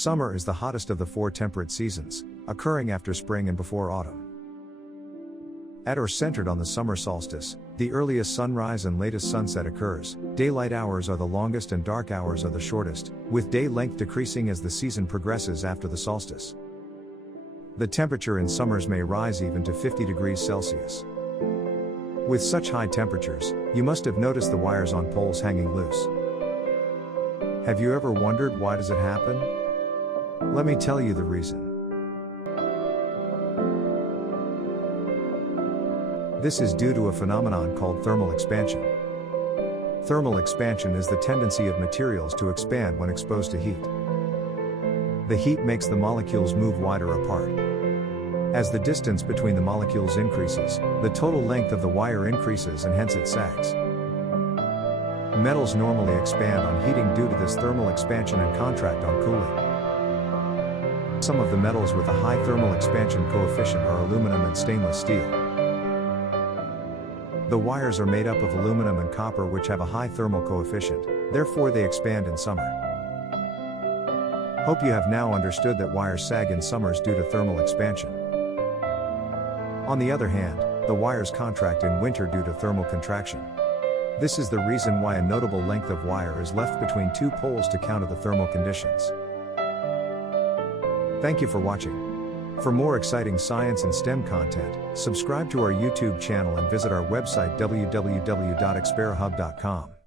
Summer is the hottest of the 4 temperate seasons, occurring after spring and before autumn. At or centered on the summer solstice, the earliest sunrise and latest sunset occurs. Daylight hours are the longest and dark hours are the shortest, with day length decreasing as the season progresses after the solstice. The temperature in summers may rise even to 50 degrees Celsius. With such high temperatures, you must have noticed the wires on poles hanging loose. Have you ever wondered why does it happen? Let me tell you the reason. This is due to a phenomenon called thermal expansion. Thermal expansion is the tendency of materials to expand when exposed to heat. The heat makes the molecules move wider apart. As the distance between the molecules increases, the total length of the wire increases and hence it sags. Metals normally expand on heating due to this thermal expansion and contract on cooling. Some of the metals with a high thermal expansion coefficient are aluminum and stainless steel. The wires are made up of aluminum and copper which have a high thermal coefficient, therefore they expand in summer. Hope you have now understood that wires sag in summers due to thermal expansion. On the other hand, the wires contract in winter due to thermal contraction. This is the reason why a notable length of wire is left between 2 poles to counter the thermal conditions. Thank you for watching. For more exciting science and STEM content, subscribe to our YouTube channel and visit our website www.experihub.com.